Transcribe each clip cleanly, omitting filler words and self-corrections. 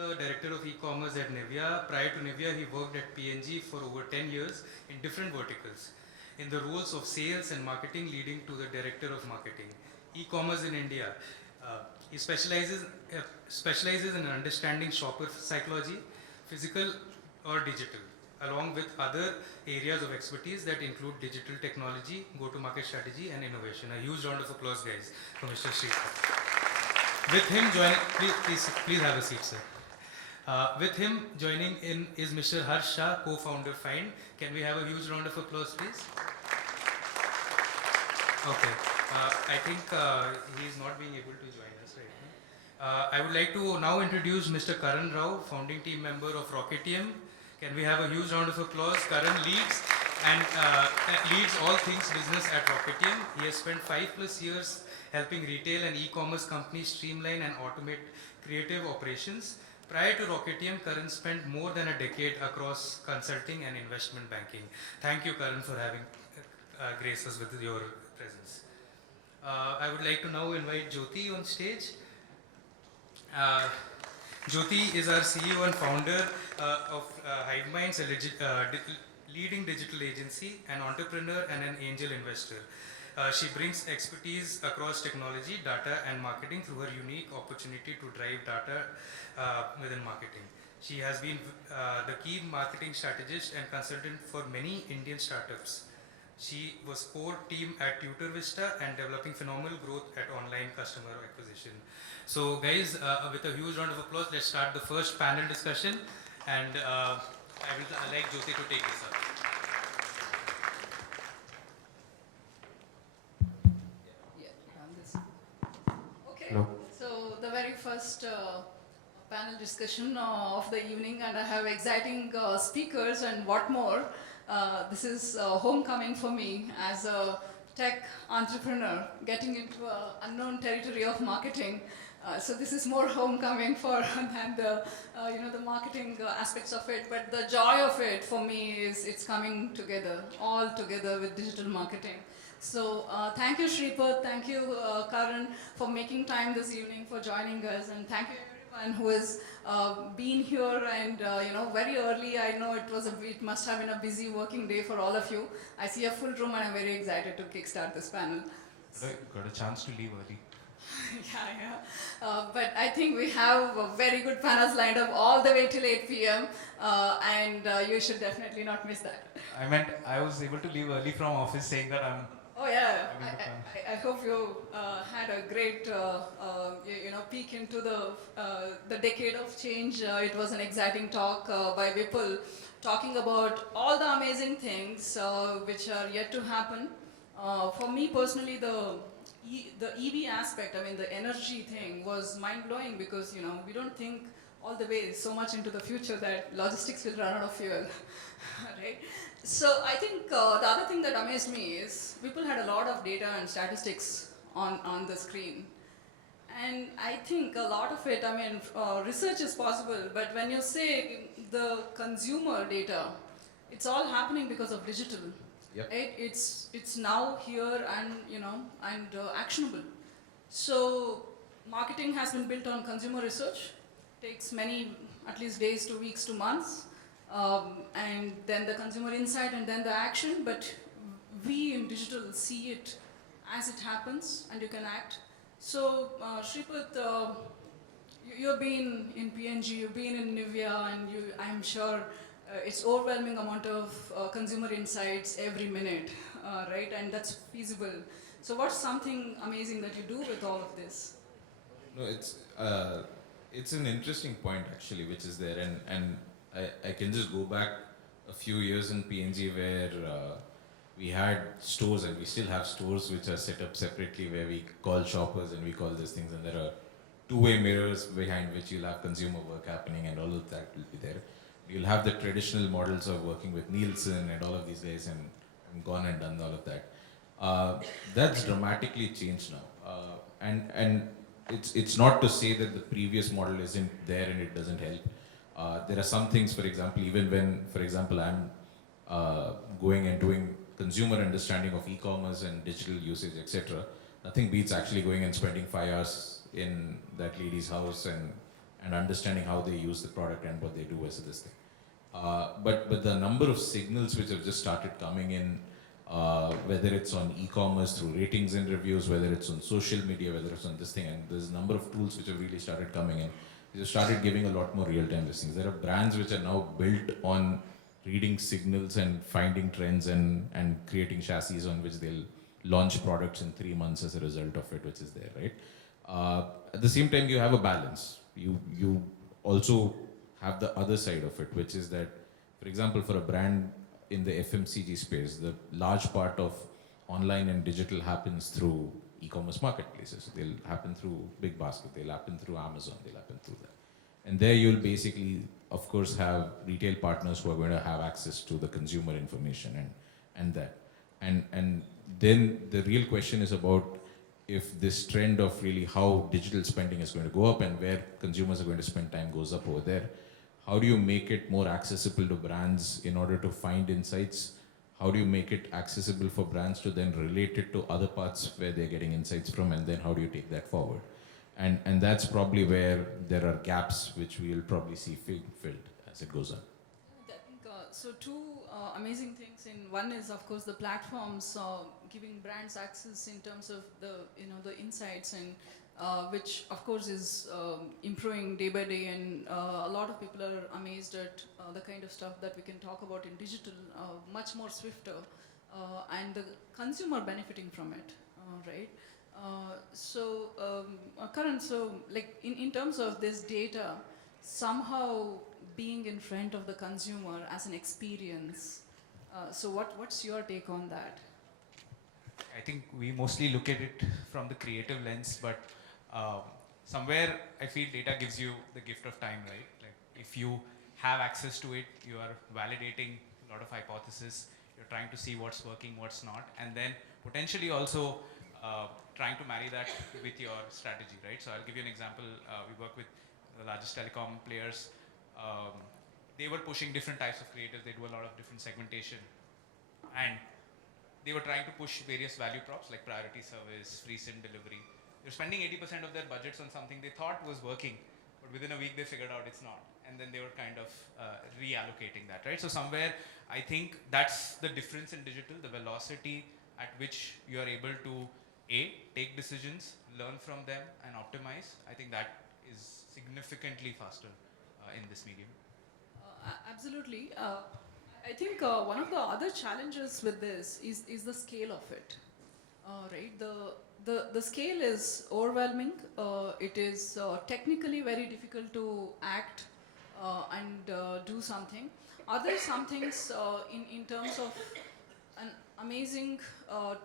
the Director of E-commerce at NIVEA. Prior to NIVEA, he worked at P&G for over 10 years in different verticals, in the roles of sales and marketing, leading to the Director of Marketing. E-commerce in India. He specializes in understanding shopper psychology, physical or digital, along with other areas of expertise that include digital technology, go-to-market strategy, and innovation. A huge round of applause, guys, for Mr. Sripath. With him joining, please have a seat, sir. With him joining in is Mr. Harsh Shah, co-founder Find. Can we have a huge round of applause, please? Okay. I think he is not being able to join us right now. I would like to now introduce Mr. Karan Rao, founding team member of Rocketium. Can we have a huge round of applause? Karan leads all things business at Rocketium. He has spent 5+ years helping retail and e-commerce companies streamline and automate creative operations. Prior to Rocketium, Karan spent more than a decade across consulting and investment banking. Thank you, Karan, for having graced us with your presence. I would like to now invite Jyoti on stage. Jyoti is our CEO and founder of HiveMinds, a leading digital agency, an entrepreneur and an angel investor. She brings expertise across technology, data and marketing through her unique opportunity to drive data within marketing. She has been the key marketing strategist and consultant for many Indian startups. She was core team at Tutor Vista and developing phenomenal growth at online customer acquisition. So guys, with a huge round of applause, let's start the first panel discussion, and I would like Jyoti to take this up. Okay, hello. So the very first panel discussion of the evening, and I have exciting speakers and what more. This is homecoming for me as a tech entrepreneur, getting into unknown territory of marketing. So this is more homecoming for than the the marketing aspects of it. But the joy of it for me is it's coming together, all together with digital marketing. So thank you, Sripath, thank you, Karan, for making time this evening, for joining us, and thank you everyone who has been here and very early. I know it must have been a busy working day for all of you. I see a full room and I'm very excited to kickstart this panel. Got a chance to leave early. Yeah. But I think we have very good panels lined up all the way till 8 p.m. And you should definitely not miss that. I meant I was able to leave early from office saying that I'm... Oh yeah, I hope you had a great peek into the decade of change. It was an exciting talk by Vipul, talking about all the amazing things which are yet to happen. For me personally, the EV aspect, I mean the energy thing, was mind-blowing because we don't think all the way so much into the future that logistics will run out of fuel, right? So I think the other thing that amazed me is people had a lot of data and statistics on the screen. And I think a lot of it, I mean, research is possible, but when you say the consumer data, it's all happening because of digital. Yep. Right? It's now here and actionable. So marketing has been built on consumer research. Takes many, at least days to weeks to months. And then the consumer insight and then the action, but we in digital see it as it happens and you can act. So Sripath, you've been in P&G, you've been in NIVEA, and I'm sure it's overwhelming amount of consumer insights every minute, right? And that's feasible. So what's something amazing that you do with all of this? No, it's an interesting point actually, which is there, and I can just go back a few years in P&G where we had stores, and we still have stores which are set up separately where we call shoppers and we call these things, and there are two-way mirrors behind which you'll have consumer work happening, and all of that will be there. You'll have the traditional models of working with Nielsen and all of these guys, and I'm gone and done all of that. That's dramatically changed now, and it's not to say that the previous model isn't there and it doesn't help. There are some things, for example, even when, for example, I'm going and doing consumer understanding of e-commerce and digital usage, etc. Nothing beats actually going and spending 5 hours in that lady's house and and understanding how they use the product and what they do as this thing. But the number of signals which have just started coming in, whether it's on e-commerce through ratings and reviews, whether it's on social media, whether it's on this thing, and there's a number of tools which have really started coming in. They started giving a lot more real-time listings. There are brands which are now built on reading signals and finding trends and creating chassis on which they'll launch products in 3 months as a result of it, which is there, right? At the same time, you have a balance. You also have the other side of it, which is that, for example, for a brand in the FMCG space, the large part of online and digital happens through e-commerce marketplaces. They'll happen through Big Basket, they'll happen through Amazon, they'll happen through that. And there you'll basically, of course, have retail partners who are going to have access to the consumer information and that. And then the real question is about if this trend of really how digital spending is going to go up and where consumers are going to spend time goes up over there. How do you make it more accessible to brands in order to find insights? How do you make it accessible for brands to then relate it to other parts where they're getting insights from, and then how do you take that forward? And that's probably where there are gaps which we'll probably see filled as it goes on. I think so. Two amazing things. One is, of course, the platforms giving brands access in terms of the insights, and which of course is improving day by day, and a lot of people are amazed at the kind of stuff that we can talk about in digital, much more swifter, and the consumer benefiting from it, right? Karan, so like in terms of this data, somehow being in front of the consumer as an experience, so what's your take on that? I think we mostly look at it from the creative lens, but somewhere I feel data gives you the gift of time, right? Like if you have access to it, you are validating a lot of hypotheses, you're trying to see what's working, what's not, and then potentially also trying to marry that with your strategy, right? So I'll give you an example. We work with the largest telecom players. They were pushing different types of creatives. They do a lot of different segmentation. And they were trying to push various value props like priority service, free SIM delivery. They're spending 80% of their budgets on something they thought was working, but within a week they figured out it's not. And then they were kind of reallocating that, right? So somewhere I think that's the difference in digital, the velocity at which you are able to take decisions, learn from them, and optimize. I think that is significantly faster in this medium. Absolutely. I think one of the other challenges with this is the scale of it, right? The scale is overwhelming. It is technically very difficult to act and do something. Are there some things in terms of an amazing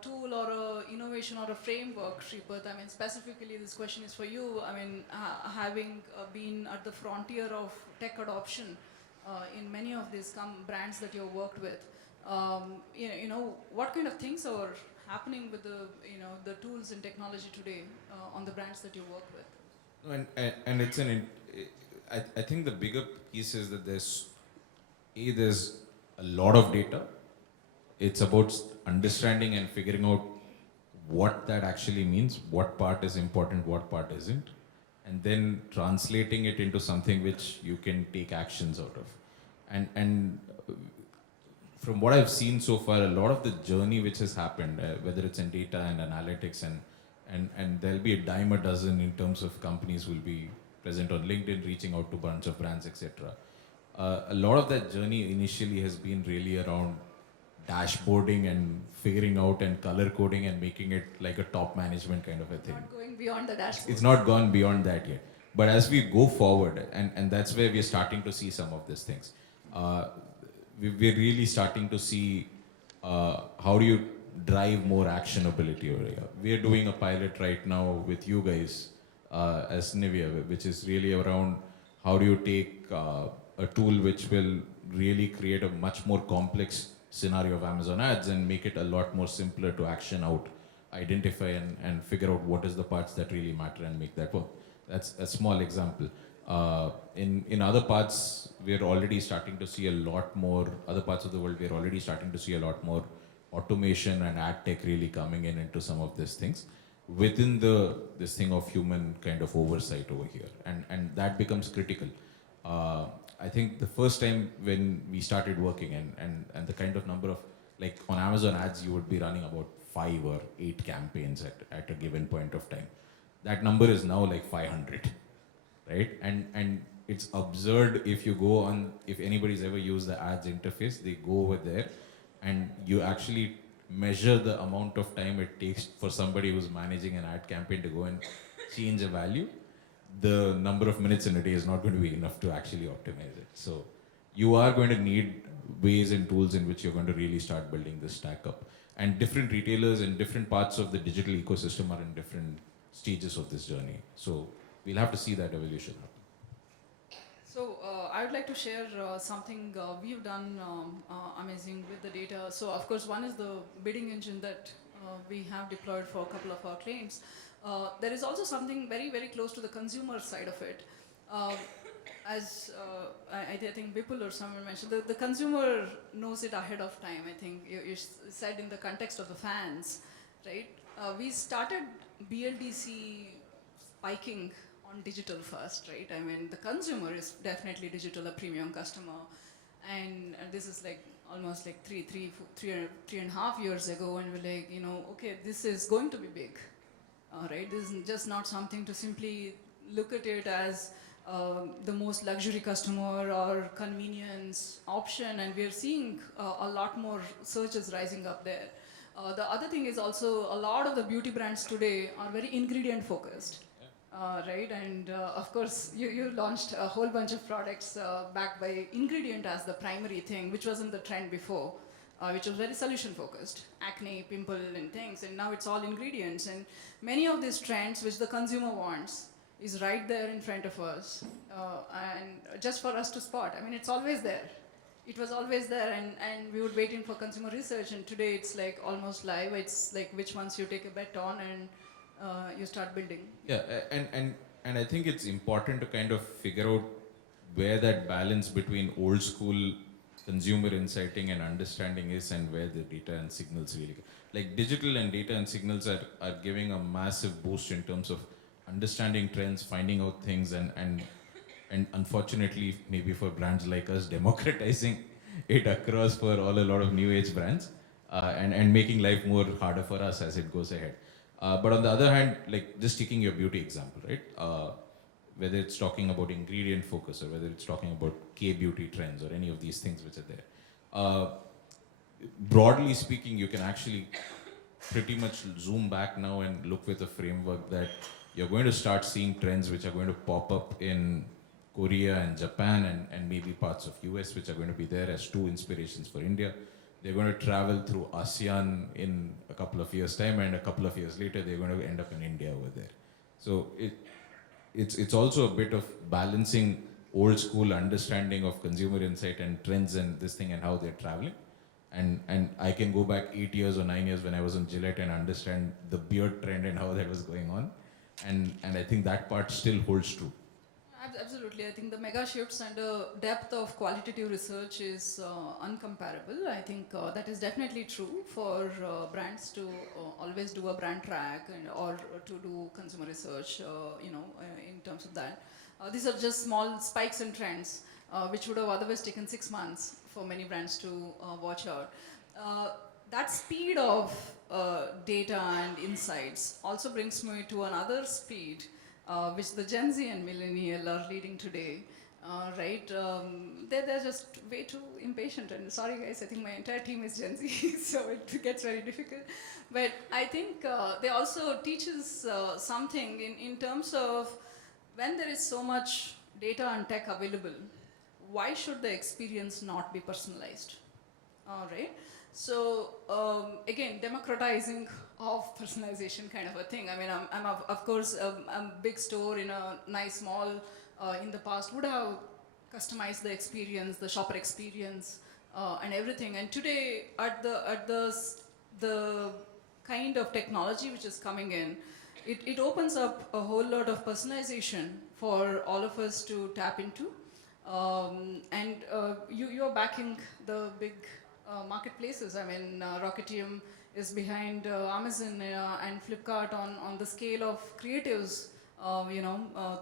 tool or a innovation or a framework, Sripath? I mean, specifically this question is for you. I mean, having been at the frontier of tech adoption in many of these brands that you've worked with, what kind of things are happening with the tools and technology today on the brands that you work with? And it's I think the bigger piece is that there's a lot of data. It's about understanding and figuring out what that actually means, what part is important, what part isn't, and then translating it into something which you can take actions out of. And from what I've seen so far, a lot of the journey which has happened, whether it's in data and analytics, and there'll be a dime a dozen in terms of companies will be present on LinkedIn, reaching out to a bunch of brands, etc. A lot of that journey initially has been really around dashboarding and figuring out and color coding and making it like a top management kind of a thing. Not going beyond the dashboard. It's not gone beyond that yet. But as we go forward, and that's where we're starting to see some of these things. We're really starting to see how do you drive more actionability over here. We're doing a pilot right now with you guys as NIVEA, which is really around how do you take a tool which will really create a much more complex scenario of Amazon ads and make it a lot more simpler to action out, identify and figure out what is the parts that really matter and make that work. That's a small example. In other parts, we're already starting to see a lot more, other parts of the world, we're already starting to see a lot more automation and ad tech really coming into some of these things. within this thing of human kind of oversight over here, and that becomes critical. I think the first time when we started working, and the kind of number of, like on Amazon ads, you would be running about 5 or 8 campaigns at a given point of time. That number is now like 500, right? And it's absurd. If you go on, if anybody's ever used the ads interface, they go over there and you actually measure the amount of time it takes for somebody who's managing an ad campaign to go and change a value. The number of minutes in a day is not going to be enough to actually optimize it. So you are going to need ways and tools in which you're going to really start building this stack up. And different retailers in different parts of the digital ecosystem are in different stages of this journey. So we'll have to see that evolution happen. So I would like to share something we've done amazing with the data. So of course, one is the bidding engine that we have deployed for a couple of our claims. There is also something very, very close to the consumer side of it. As I think Vipul or someone mentioned, the consumer knows it ahead of time. I think you said in the context of the fans, right? We started BLDC spiking on digital first, right? I mean, the consumer is definitely digital, a premium customer. And this is like almost like three and a half years ago, and we're like, okay, this is going to be big, right? This is just not something to simply look at it as the most luxury customer or convenience option, and we're seeing a lot more searches rising up there. The other thing is also a lot of the beauty brands today are very ingredient focused. Right, and of course, you launched a whole bunch of products backed by ingredient as the primary thing, which wasn't the trend before, which was very solution focused, acne, pimple, and things, and now it's all ingredients. And many of these trends, which the consumer wants, is right there in front of us, and just for us to spot. I mean, it's always there. It was always there, and we would waiting for consumer research, and today it's like almost live. It's like which ones you take a bet on, and you start building. Yeah, and I think it's important to kind of figure out where that balance between old school consumer insighting and understanding is, and where the data and signals really go. Like digital and data and signals are giving a massive boost in terms of understanding trends, finding out things, and unfortunately, maybe for brands like us, democratizing it across for a lot of new age brands, and making life more harder for us as it goes ahead. But on the other hand, like just taking your beauty example, right? Whether it's talking about ingredient focus, or whether it's talking about K-beauty trends, or any of these things which are there. Broadly speaking, you can actually pretty much zoom back now and look with a framework that you're going to start seeing trends which are going to pop up in Korea and Japan, and maybe parts of US, which are going to be there as two inspirations for India. They're going to travel through ASEAN in a couple of years' time, and a couple of years later, they're going to end up in India over there. So it's also a bit of balancing old school understanding of consumer insight and trends and this thing and how they're traveling. And I can go back 8 years or 9 years when I was in Gillette and understand the beard trend and how that was going on. And I think that part still holds true. Absolutely. I think the mega shifts and the depth of qualitative research is uncomparable. I think that is definitely true for brands to always do a brand track, or to do consumer research, in terms of that. These are just small spikes and trends, which would have otherwise taken 6 months for many brands to watch out. That speed of data and insights also brings me to another speed, which the Gen Z and millennial are leading today, right? They're just way too impatient. And sorry guys, I think my entire team is Gen Z, so it gets very difficult. But I think they also teaches something in terms of when there is so much data and tech available, why should the experience not be personalized? All right. So again, democratizing of personalization kind of a thing. I mean, I'm of course a big store in a nice mall in the past would have customized the experience, the shopper experience, and everything. And today, at the kind of technology which is coming in, it opens up a whole lot of personalization for all of us to tap into. You're backing the big marketplaces. I mean, Rocketium is behind Amazon and Flipkart on the scale of creatives,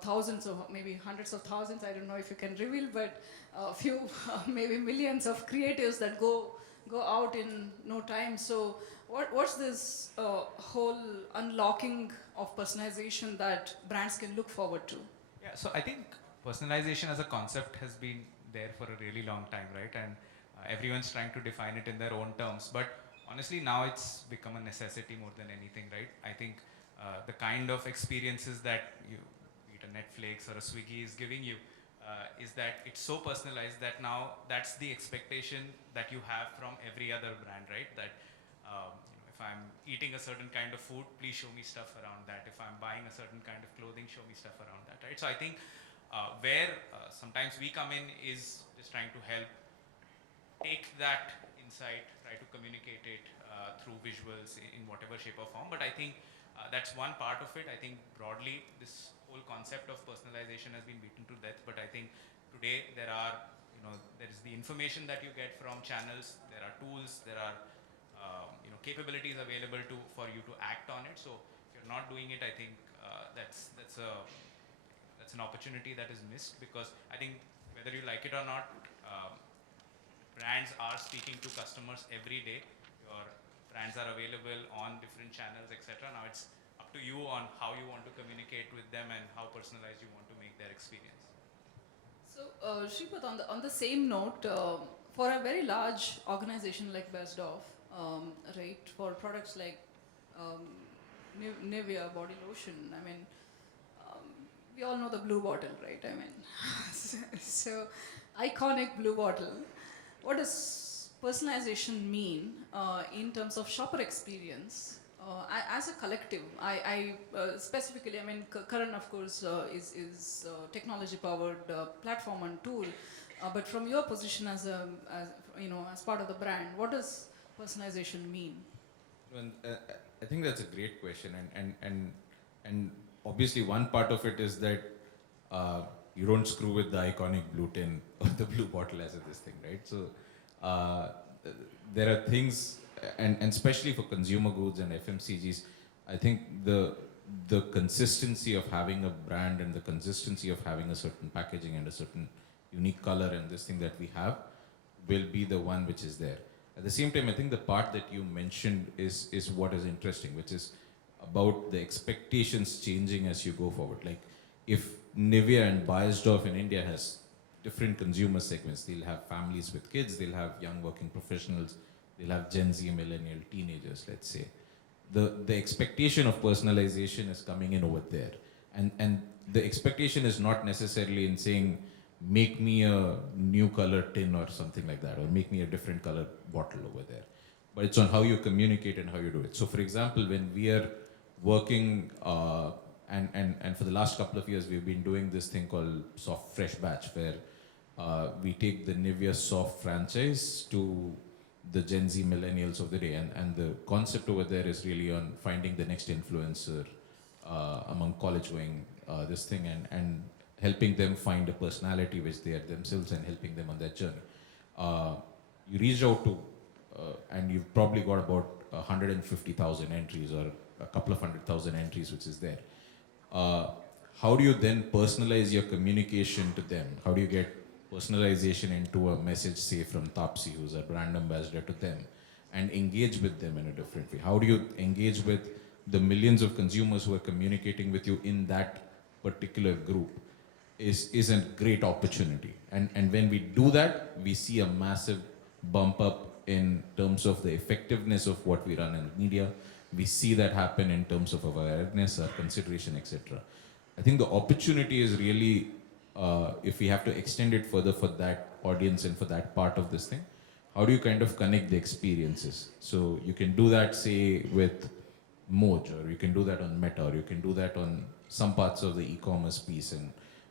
thousands of, maybe hundreds of thousands, I don't know if you can reveal, but a few, maybe millions of creatives that go out in no time. So what's this whole unlocking of personalization that brands can look forward to? Yeah, so I think personalization as a concept has been there for a really long time, right? And everyone's trying to define it in their own terms. But honestly, now it's become a necessity more than anything, right? I think the kind of experiences that you, be it a Netflix or a Swiggy is giving you, is that it's so personalized that now that's the expectation that you have from every other brand, right? That if I'm eating a certain kind of food, please show me stuff around that. If I'm buying a certain kind of clothing, show me stuff around that, right? So I think where sometimes we come in is just trying to help take that insight, try to communicate it through visuals in whatever shape or form. But I think that's one part of it. I think broadly, this whole concept of personalization has been beaten to death. But I think today there is the information that you get from channels, there are tools, there are capabilities available for you to act on it. So if you're not doing it, I think that's an opportunity that is missed, because I think whether you like it or not, brands are speaking to customers every day. Your brands are available on different channels, etc. Now it's up to you on how you want to communicate with them and how personalized you want to make their experience. So, Sripath, on the same note, for a very large organization like Beiersdorf, right, for products like NIVEA body lotion, I mean, we all know the blue bottle, right? I mean, so iconic blue bottle. What does personalization mean in terms of shopper experience? As a collective, I specifically, I mean, Karan, of course, is technology-powered platform and tool. But from your position as part of the brand, what does personalization mean? Well, I think that's a great question, and obviously one part of it is that you don't screw with the iconic blue tin or the blue bottle as of this thing, right? So there are things, and especially for consumer goods and FMCGs, I think the consistency of having a brand and the consistency of having a certain packaging and a certain unique color and this thing that we have will be the one which is there. At the same time, I think the part that you mentioned is what is interesting, which is about the expectations changing as you go forward. Like if NIVEA and Beiersdorf in India has different consumer segments, they'll have families with kids, they'll have young working professionals, they'll have Gen Z, millennial, teenagers, let's say. The expectation of personalization is coming in over there. And the expectation is not necessarily in saying, make me a new color tin or something like that, or make me a different color bottle over there. But it's on how you communicate and how you do it. So for example, when we are working, and for the last couple of years, we've been doing this thing called Soft Fresh Batch, where we take the NIVEA Soft franchise to the Gen Z millennials of the day. And the concept over there is really on finding the next influencer among college going this thing, and helping them find a personality which they are themselves and helping them on that journey. You reach out to, and you've probably got about 150,000 entries or a couple of 100,000 entries which is there. How do you then personalize your communication to them? How do you get personalization into a message, say from Tapsi, who's a brand ambassador, to them, and engage with them in a different way? How do you engage with the millions of consumers who are communicating with you in that particular group? Is a great opportunity. And when we do that, we see a massive bump up in terms of the effectiveness of what we run in media. We see that happen in terms of awareness, our consideration, etc. I think the opportunity is really, if we have to extend it further for that audience and for that part of this thing, how do you kind of connect the experiences? So you can do that, say, with Moj, or you can do that on Meta, or you can do that on some parts of the e-commerce piece.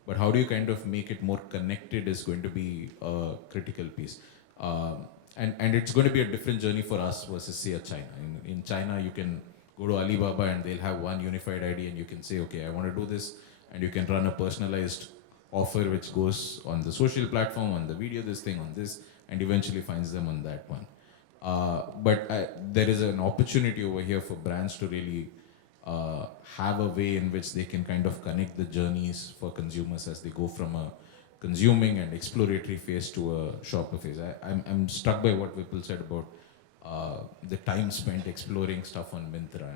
But how do you kind of make it more connected is going to be a critical piece. And it's going to be a different journey for us versus, say, China. In China, you can go to Alibaba and they'll have one unified ID, and you can say, okay, I want to do this, and you can run a personalized offer which goes on the social platform, on the video, this thing, on this, and eventually finds them on that one. But there is an opportunity over here for brands to really have a way in which they can kind of connect the journeys for consumers as they go from a consuming and exploratory phase to a shopper phase. I'm struck by what Vipul said about the time spent exploring stuff on Myntra,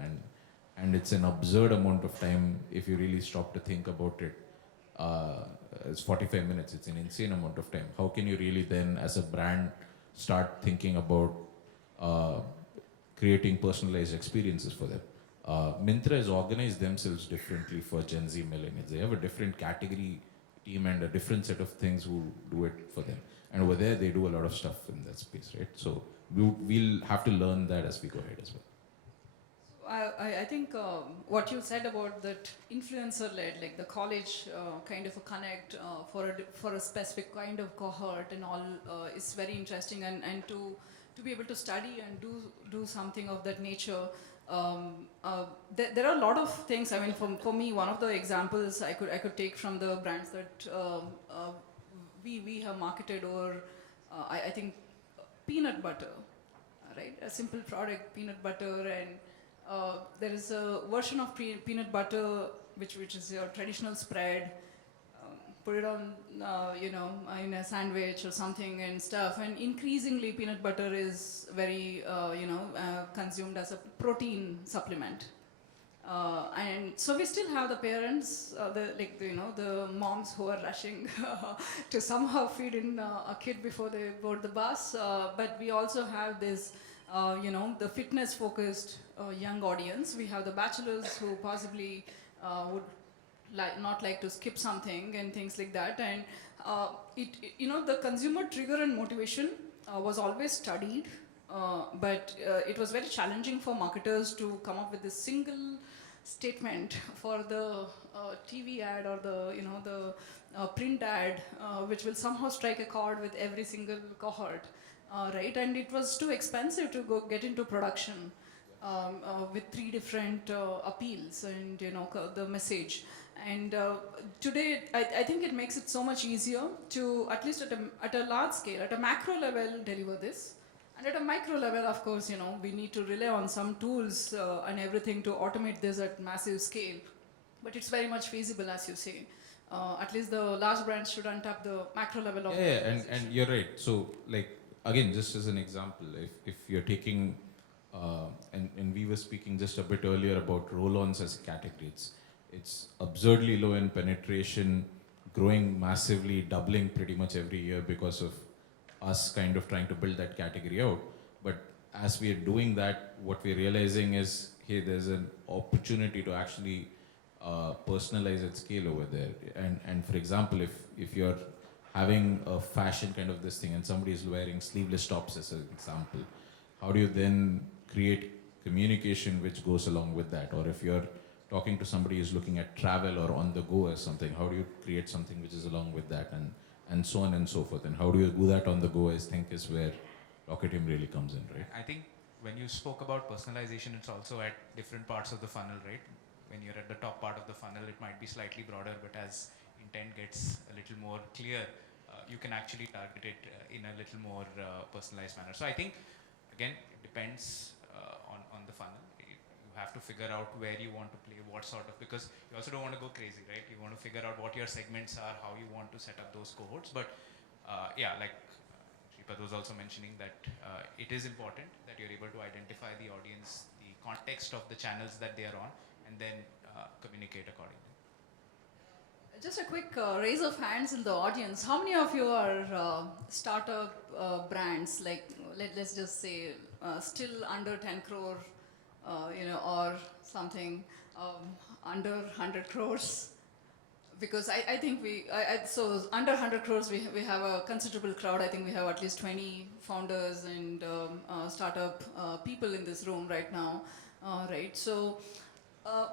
and it's an absurd amount of time if you really stop to think about it. It's 45 minutes. It's an insane amount of time. How can you really then, as a brand, start thinking about creating personalized experiences for them? Myntra has organized themselves differently for Gen Z millennials. They have a different category team and a different set of things who do it for them. And over there, they do a lot of stuff in that space, right? So we'll have to learn that as we go ahead as well. I think what you said about that influencer-led, like the college kind of a connect for a specific kind of cohort and all is very interesting, and to be able to study and do something of that nature. There are a lot of things. I mean, for me, one of the examples I could take from the brands that we have marketed, or I think peanut butter, right? A simple product, peanut butter, and there is a version of peanut butter which is your traditional spread. Put it on, in a sandwich or something and stuff. And increasingly, peanut butter is very, consumed as a protein supplement. And so we still have the parents, the moms who are rushing to somehow feed in a kid before they board the bus. But we also have this, the fitness-focused young audience. We have the bachelors who possibly would not like to skip something and things like that. And the consumer trigger and motivation was always studied, but it was very challenging for marketers to come up with this single statement for the TV ad or the print ad, which will somehow strike a chord with every single cohort, right? And it was too expensive to go get into production with 3 different appeals and the message. And today, I think it makes it so much easier to, at least at a large scale, at a macro level, deliver this. And at a micro level, of course, we need to rely on some tools and everything to automate this at massive scale. But it's very much feasible, as you say. At least the large brands should untap the macro level of and you're right. So, like, again, just as an example, if you're taking, and we were speaking just a bit earlier about roll-ons as a category, it's absurdly low in penetration, growing massively, doubling pretty much every year because of us kind of trying to build that category out. But as we are doing that, what we're realizing is, hey, there's an opportunity to actually personalize at scale over there. And for example, if you're having a fashion kind of this thing and somebody is wearing sleeveless tops as an example, how do you then create communication which goes along with that? Or if you're talking to somebody who's looking at travel or on the go as something, how do you create something which is along with that, and so on and so forth? And how do you do that on the go, I think, is where Rocketium really comes in, right? I think when you spoke about personalization, it's also at different parts of the funnel, right? When you're at the top part of the funnel, it might be slightly broader, but as intent gets a little more clear, you can actually target it in a little more personalized manner. So I think, again, it depends on the funnel. You have to figure out where you want to play, what sort of, because you also don't want to go crazy, right? You want to figure out what your segments are, how you want to set up those cohorts. But like Sripath was also mentioning that it is important that you're able to identify the audience, the context of the channels that they are on, and then communicate accordingly. Just a quick raise of hands in the audience. How many of you are startup brands, like let's just say still under 10 crore, or something under 100 crores? Because I think so under 100 crores we have a considerable crowd. I think we have at least 20 founders and startup people in this room right now, right? So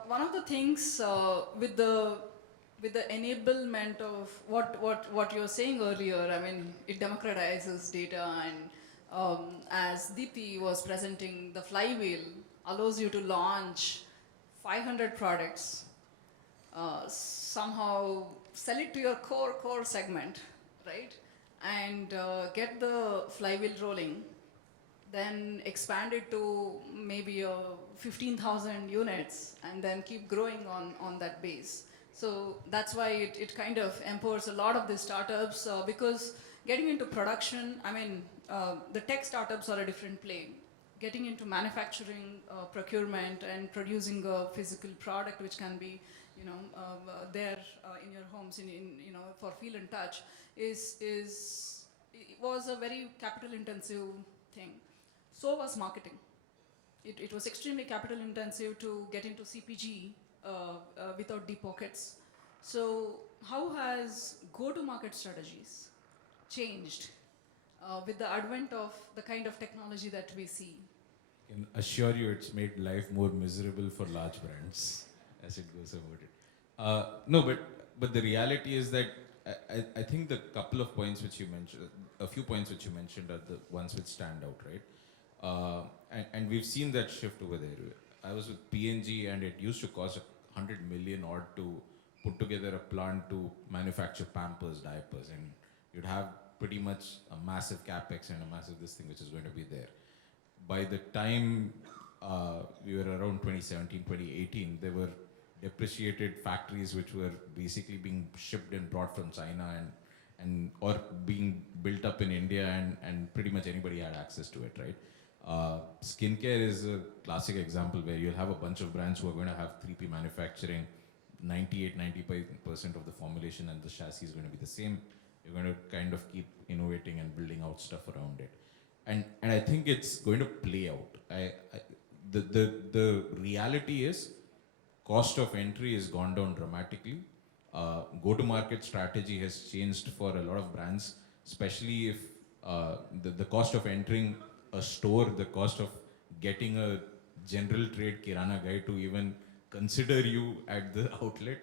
one of the things with the enablement of what you were saying earlier, I mean, it democratizes data, and as Deepthi was presenting, the flywheel allows you to launch 500 products, somehow sell it to your core segment, right? And get the flywheel rolling. then expand it to maybe 15,000 units, and then keep growing on that base. So that's why it kind of empowers a lot of the startups, because getting into production, I mean, the tech startups are a different play. Getting into manufacturing, procurement, and producing a physical product which can be, there in your homes, for feel and touch, it was a very capital intensive thing. So was marketing. It was extremely capital intensive to get into CPG without deep pockets. So how has go-to-market strategies changed with the advent of the kind of technology that we see? I can assure you it's made life more miserable for large brands as it goes about it. No, but the reality is that I think the couple of points which you mentioned, a few points which you mentioned are the ones which stand out, right? And we've seen that shift over there. I was with P&G and it used to cost 100 million odd to put together a plant to manufacture Pampers, diapers, and you'd have pretty much a massive capex and a massive this thing which is going to be there. By the time we were around 2017, 2018, there were depreciated factories which were basically being shipped and brought from China and or being built up in India, and pretty much anybody had access to it, right? Skincare is a classic example where you'll have a bunch of brands who are going to have 3P manufacturing, 98-95% of the formulation and the chassis is going to be the same. You're going to kind of keep innovating and building out stuff around it. And I think it's going to play out. The reality is cost of entry has gone down dramatically. Go-to-market strategy has changed for a lot of brands, especially if the cost of entering a store, the cost of getting a general trade kirana guy to even consider you at the outlet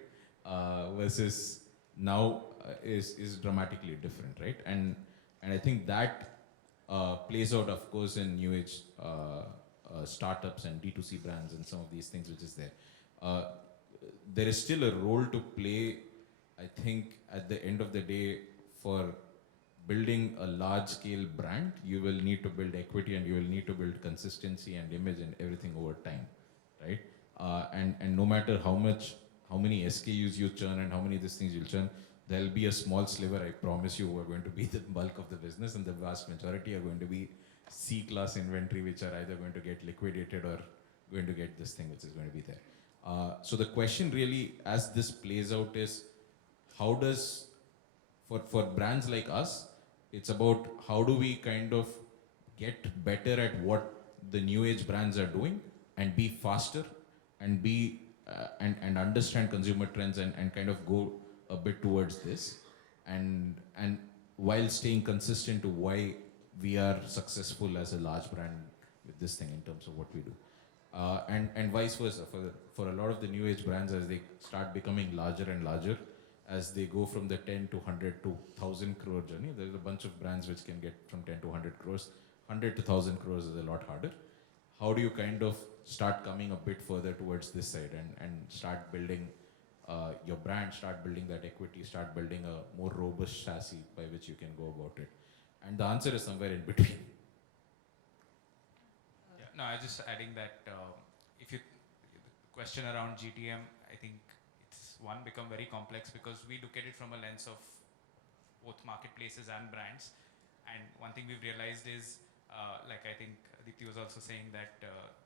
versus now is dramatically different, right? And I think that plays out, of course, in new age startups and D2C brands and some of these things which is there. There is still a role to play, I think, at the end of the day, for building a large scale brand. You will need to build equity and you will need to build consistency and image and everything over time, right? And no matter how many SKUs you churn and how many these things you'll churn, there'll be a small sliver, I promise you, who are going to be the bulk of the business, and the vast majority are going to be C-class inventory, which are either going to get liquidated or going to get this thing which is going to be there. So the question really, as this plays out, is how does, for brands like us, it's about how do we kind of get better at what the new age brands are doing and be faster and be and understand consumer trends and kind of go a bit towards this, and while staying consistent to why we are successful as a large brand with this thing in terms of what we do, and vice versa for a lot of the new age brands, as they start becoming larger and larger, as they go from the 10 to 100 to 1,000 crore journey. There's a bunch of brands which can get from 10 to 100 crores. 100 to 1,000 crores is a lot harder. How do you kind of start coming a bit further towards this side and start building your brand, start building that equity, start building a more robust chassis by which you can go about it? And the answer is somewhere in between. Yeah, no, I was just adding that if you, the question around GTM, I think it's become very complex because we look at it from a lens of both marketplaces and brands. And one thing we've realized is, like I think Aditi was also saying that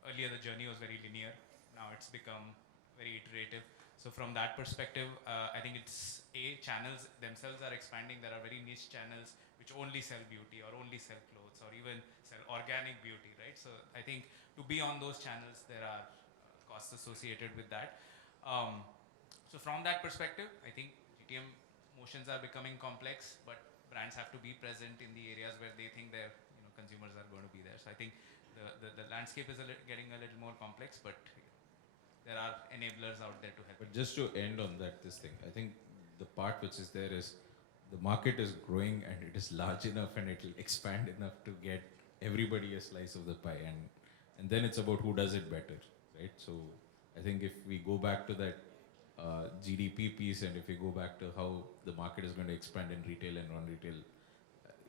earlier the journey was very linear. Now it's become very iterative. So from that perspective, I think it's channels themselves are expanding. There are very niche channels which only sell beauty or only sell clothes or even sell organic beauty, right? So I think to be on those channels, there are costs associated with that. So from that perspective, I think GTM motions are becoming complex, but brands have to be present in the areas where they think their consumers are going to be there. So I think the landscape is getting a little more complex, but there are enablers out there to help. But just to end on that, I think the part which is there is the market is growing and it is large enough and it will expand enough to get everybody a slice of the pie, and then it's about who does it better, right? So I think if we go back to that GDP piece, and if we go back to how the market is going to expand in retail and non-retail,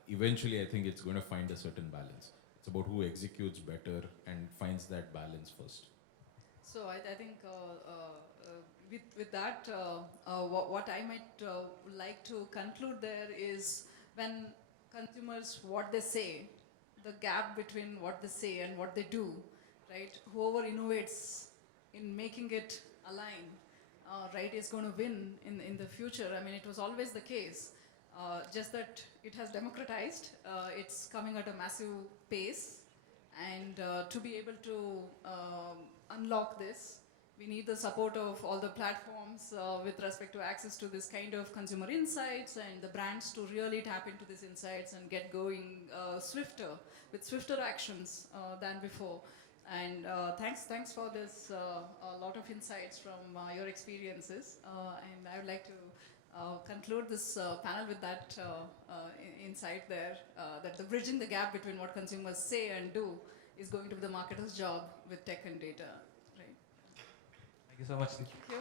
eventually I think it's going to find a certain balance. It's about who executes better and finds that balance first. So I think with that, what I might like to conclude there is when consumers, what they say, the gap between what they say and what they do, right? Whoever innovates in making it align, right, is going to win in the future. I mean, it was always the case, just that it has democratized. It's coming at a massive pace. And to be able to unlock this, we need the support of all the platforms with respect to access to this kind of consumer insights and the brands to really tap into these insights and get going swifter, with swifter actions than before. And thanks for this, a lot of insights from your experiences. And I would like to conclude this panel with that insight there, that the bridging the gap between what consumers say and do is going to be the marketer's job with tech and data, right? Thank you so much. Thank you.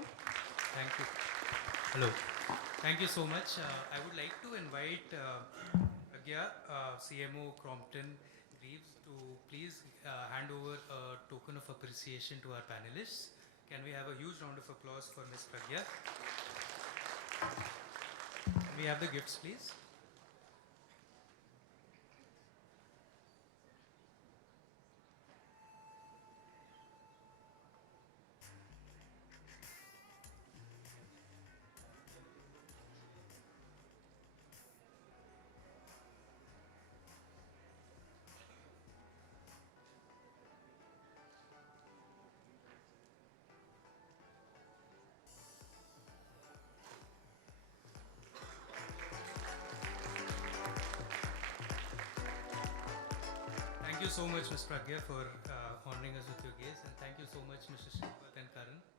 Thank you. Hello. Thank you so much. I would like to invite Pragya, CMO Crompton Greaves, to please hand over a token of appreciation to our panelists. Can we have a huge round of applause for Ms. Pragya? Can we have the gifts, please? Thank you so much, Ms. Pragya, for honoring us with your gaze, and thank you so much, Mr. Sripath and Karan.